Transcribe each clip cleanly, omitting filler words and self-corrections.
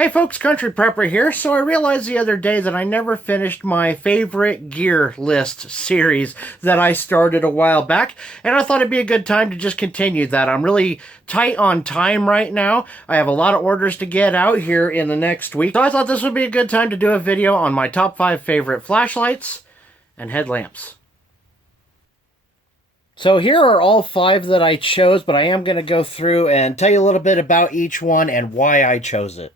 Hey folks, Country Prepper here. So I realized the other day that I never finished my favorite gear list series that I started a while back, and I thought it'd be a good time to just continue that. I'm really tight on time right now. I have a lot of orders to get out here in the next week, so I thought this would be a good time to do a video on my top 5 favorite flashlights and headlamps. So here are all 5 that I chose, but I am going to go through and tell you a little bit about each one and why I chose it.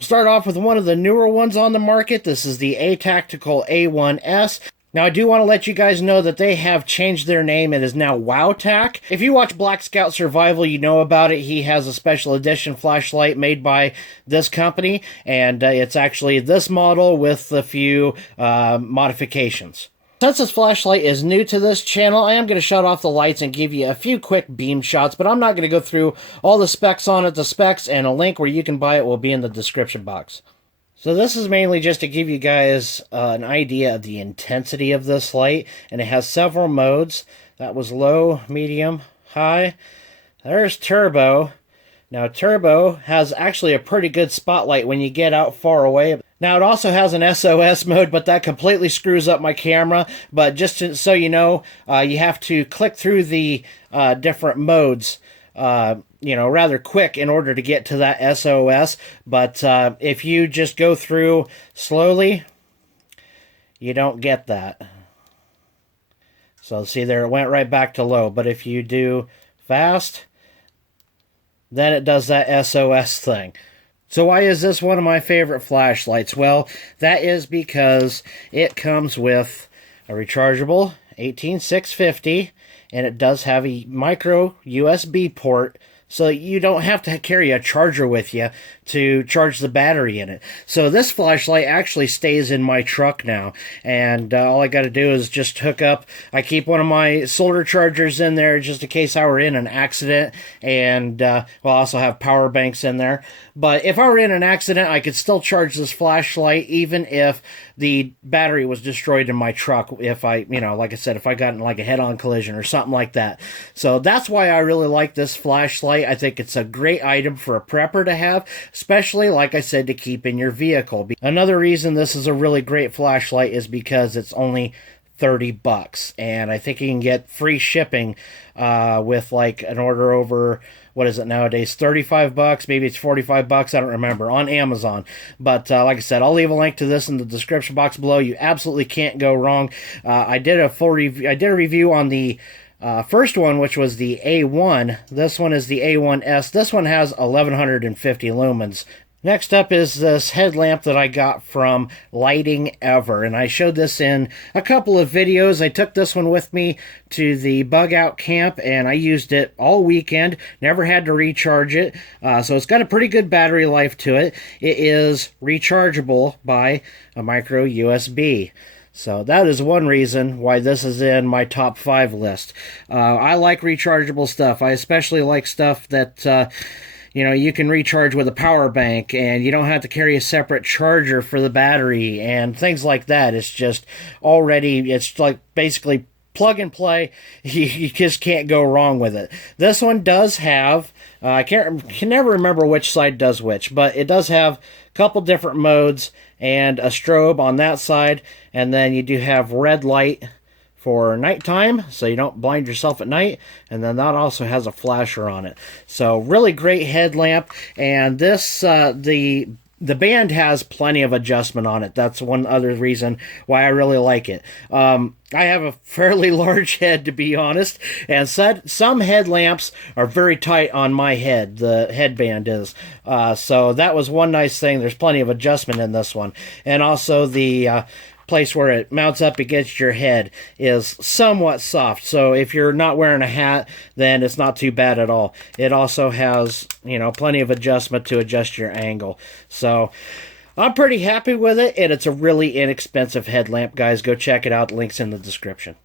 Start off with one of the newer ones on the market. This is the Atactical A1S. Now, I do want to let you guys know that they have changed their name. It is now WowTac. If you watch Black Scout Survival, you know about it. He has a special edition flashlight made by this company, and it's actually this model with a few modifications. Since this flashlight is new to this channel, I am going to shut off the lights and give you a few quick beam shots, but I'm not going to go through all the specs on it. The specs and a link where you can buy it will be in the description box. So this is mainly just to give you guys an idea of the intensity of this light, and it has several modes. That was low, medium, high. There's turbo. Now turbo has actually a pretty good spotlight when you get out far away. Now it also has an SOS mode, but that completely screws up my camera. But just so you know, you have to click through the different modes, rather quick in order to get to that SOS. But if you just go through slowly, you don't get that. So see there, it went right back to low. But if you do fast, then it does that SOS thing. So why is this one of my favorite flashlights? Well, that is because it comes with a rechargeable 18650, and it does have a micro USB port, so you don't have to carry a charger with you to charge the battery in it. So this flashlight actually stays in my truck now, and all I got to do is just hook up. I keep one of my solder chargers in there just in case I were in an accident, and I also have power banks in there. But if I were in an accident, I could still charge this flashlight even if the battery was destroyed in my truck. If I, like I said, if I got in like a head-on collision or something like that. So that's why I really like this flashlight. I think it's a great item for a prepper to have, especially, like I said, to keep in your vehicle. Another reason this is a really great flashlight is because it's only $30, and I think you can get free shipping with like an order over, what is it nowadays, $35, maybe it's $45, I don't remember, on Amazon. But like I said, I'll leave a link to this in the description box below. You absolutely can't go wrong. I did a review on the first one, which was the A1. This one is the A1S. This one has 1150 lumens. Next up is this headlamp that I got from Lighting Ever, and I showed this in a couple of videos. I took this one with me to the bug out camp, and I used it all weekend. Never had to recharge it, so it's got a pretty good battery life to it. It is rechargeable by a micro USB. So that is one reason why this is in my top 5 list. I like rechargeable stuff. I especially like stuff that you can recharge with a power bank, and you don't have to carry a separate charger for the battery and things like that. It's just already, it's like basically plug and play. You just can't go wrong with it. This one does have, I can never remember which side does which, but it does have a couple different modes and a strobe on that side, and then you do have red light for nighttime, so you don't blind yourself at night, and then that also has a flasher on it. So really great headlamp, and this the band has plenty of adjustment on it. That's one other reason why I really like it. I have a fairly large head, to be honest, and some headlamps are very tight on my head. The headband is. So that was one nice thing. There's plenty of adjustment in this one. And also the place where it mounts up against your head is somewhat soft, so if you're not wearing a hat, then it's not too bad at all. It also has, plenty of adjustment to adjust your angle. So I'm pretty happy with it, and it's a really inexpensive headlamp, guys. Go check it out. Links in the description.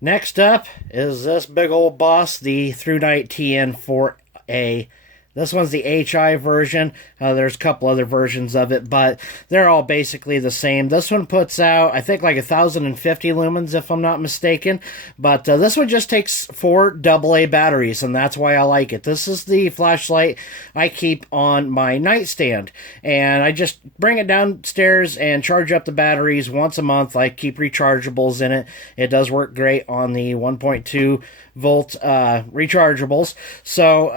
Next up is this big old boss, the ThruNite TN4A This one's the HI version. There's a couple other versions of it, but they're all basically the same. This one puts out, I think, like 1,050 lumens, if I'm not mistaken. But this one just takes 4 AA batteries, and that's why I like it. This is the flashlight I keep on my nightstand, and I just bring it downstairs and charge up the batteries once a month. I keep rechargeables in it. It does work great on the 1.2 volt rechargeables, so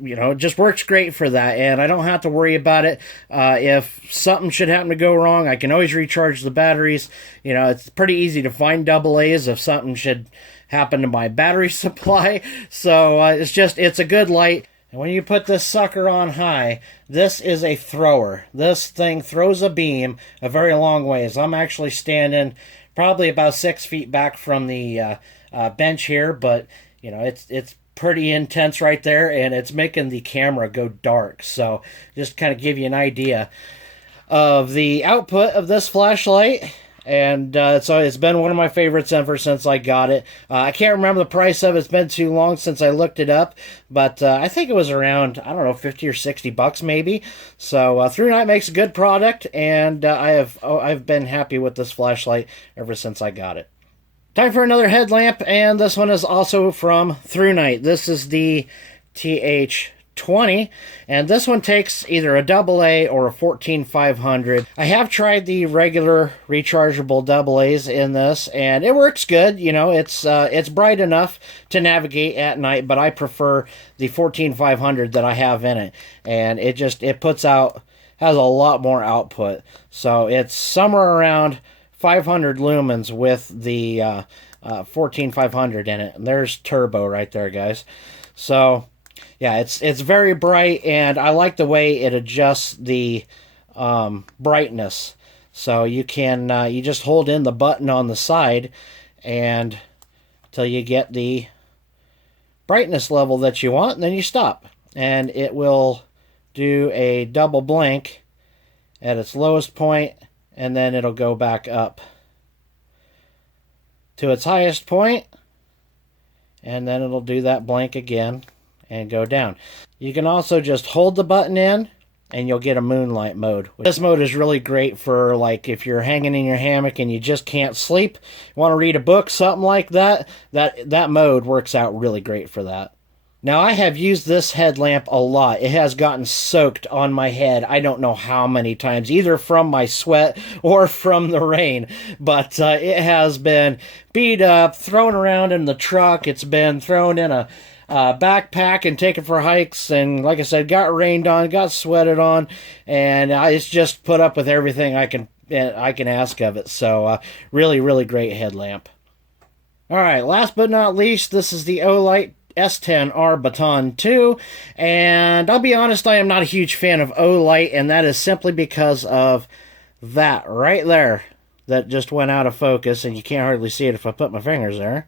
you know, it just works great for that, and I don't have to worry about it. If something should happen to go wrong, I can always recharge the batteries. You know, it's pretty easy to find AA's if something should happen to my battery supply. So it's a good light. And when you put this sucker on high, this is a thrower. This thing throws a beam a very long ways. I'm actually standing probably about 6 feet back from the bench here, but you know, it's pretty intense right there, and it's making the camera go dark. So just kind of give you an idea of the output of this flashlight. And so it's been one of my favorites ever since I got it. I can't remember the price of it. It's been too long since I looked it up, but I think it was around, I don't know, 50 or 60 bucks maybe. So ThruNite makes a good product, and I've been happy with this flashlight ever since I got it. Time for another headlamp, and this one is also from ThruNite. This is the TH20, and this one takes either a AA or a 14500. I have tried the regular rechargeable AA's in this, and it works good. You know, it's bright enough to navigate at night, but I prefer the 14500 that I have in it, and it puts out, has a lot more output. So it's somewhere around 500 lumens with the 14500 in it. And there's turbo right there, guys. So yeah, it's very bright, and I like the way it adjusts the brightness. So you can you just hold in the button on the side and till you get the brightness level that you want, and then you stop, and it will do a double blink at its lowest point, and then it'll go back up to its highest point, and then it'll do that blink again and go down. You can also just hold the button in, and you'll get a moonlight mode. This mode is really great for, like, if you're hanging in your hammock and you just can't sleep, want to read a book, something like that, that mode works out really great for that. Now, I have used this headlamp a lot. It has gotten soaked on my head, I don't know how many times, either from my sweat or from the rain. But it has been beat up, thrown around in the truck. It's been thrown in a backpack and taken for hikes. And like I said, got rained on, got sweated on. And it's just put up with everything I can ask of it. So really, really great headlamp. All right, last but not least, this is the Olight S10R Baton 2, and I'll be honest, I am not a huge fan of Olight, and that is simply because of that right there that just went out of focus, and you can't hardly see it if I put my fingers there.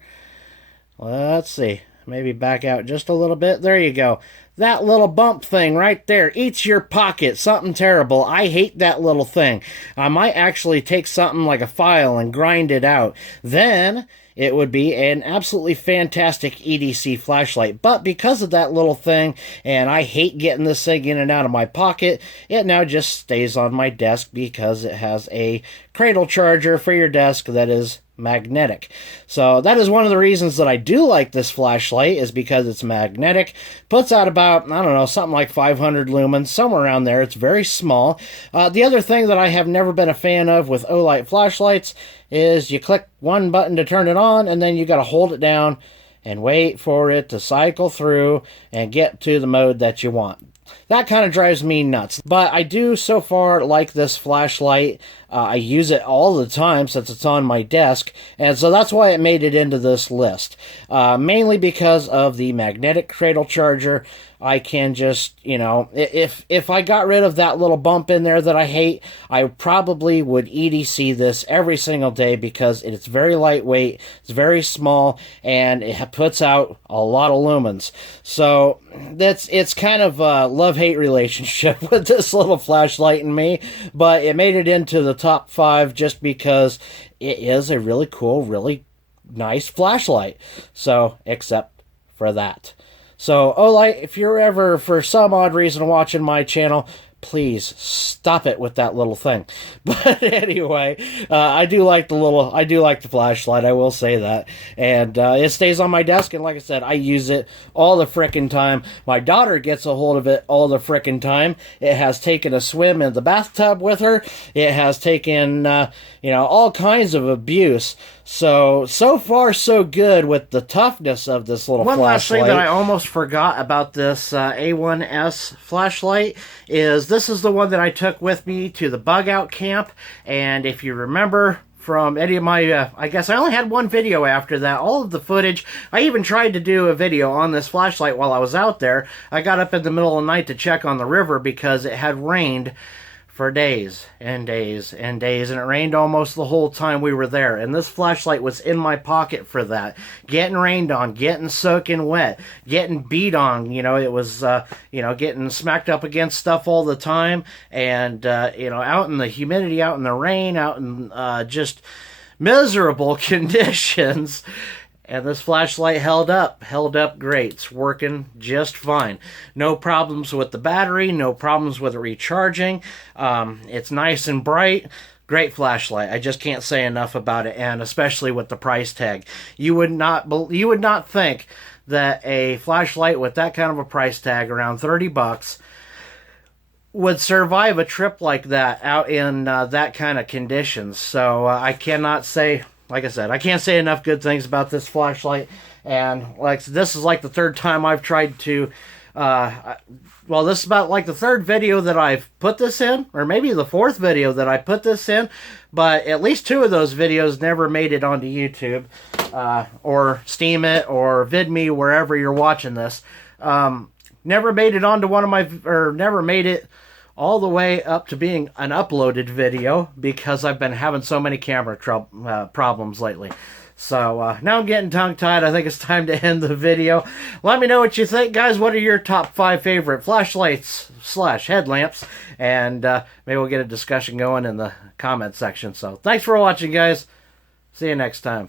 Let's see, maybe back out just a little bit. There you go. That little bump thing right there eats your pocket. Something terrible. I hate that little thing. I might actually take something like a file and grind it out. Then it would be an absolutely fantastic EDC flashlight. But because of that little thing, and I hate getting this thing in and out of my pocket, it now just stays on my desk because it has a cradle charger for your desk that is magnetic. So that is one of the reasons that I do like this flashlight, is because it's magnetic. Puts out about, I don't know, something like 500 lumens, somewhere around there. It's very small. The other thing that I have never been a fan of with Olight flashlights is you click one button to turn it on, and then you got to hold it down and wait for it to cycle through and get to the mode that you want. That kind of drives me nuts. But I do so far like this flashlight. I use it all the time since it's on my desk, and so that's why it made it into this list. Mainly because of the magnetic cradle charger. I can just, you know, if I got rid of that little bump in there that I hate, I probably would EDC this every single day because it's very lightweight, it's very small, and it puts out a lot of lumens. So it's kind of a love-hate relationship with this little flashlight and me, but it made it into the top 5 just because it is a really cool, really nice flashlight. So, except for that. So, Olight, if you're ever, for some odd reason, watching my channel, please stop it with that little thing. But anyway, I do like the flashlight, I will say that. And it stays on my desk, and like I said, I use it all the frickin' time. My daughter gets a hold of it all the frickin' time. It has taken a swim in the bathtub with her. It has taken, all kinds of abuse. So far so good with the toughness of this little flashlight. One last thing that I almost forgot about this A1S flashlight is this is the one that I took with me to the bug out camp. And if you remember from any of my, I guess I only had one video after that. All of the footage, I even tried to do a video on this flashlight while I was out there. I got up in the middle of the night to check on the river because it had rained for days and days and days, and it rained almost the whole time we were there, and this flashlight was in my pocket for that. Getting rained on, getting soaking wet, getting beat on, it was, getting smacked up against stuff all the time, and, out in the humidity, out in the rain, out in just miserable conditions. And this flashlight held up great. It's working just fine. No problems with the battery, no problems with it recharging. It's nice and bright. Great flashlight. I just can't say enough about it, and especially with the price tag. You would not think that a flashlight with that kind of a price tag, around $30, would survive a trip like that out in that kind of conditions. So I cannot say, like I said, I can't say enough good things about this flashlight. And this is like the third time I've tried to, this is about like the third video that I've put this in, or maybe the fourth video that I put this in, but at least two of those videos never made it onto YouTube, or Steam It, or VidMe, wherever you're watching this. Never made it onto never made it all the way up to being an uploaded video because I've been having so many camera problems lately. So now I'm getting tongue-tied. I think it's time to end the video. Let me know what you think, guys. What are your top 5 favorite flashlights / headlamps? And maybe we'll get a discussion going in the comment section. So thanks for watching, guys. See you next time.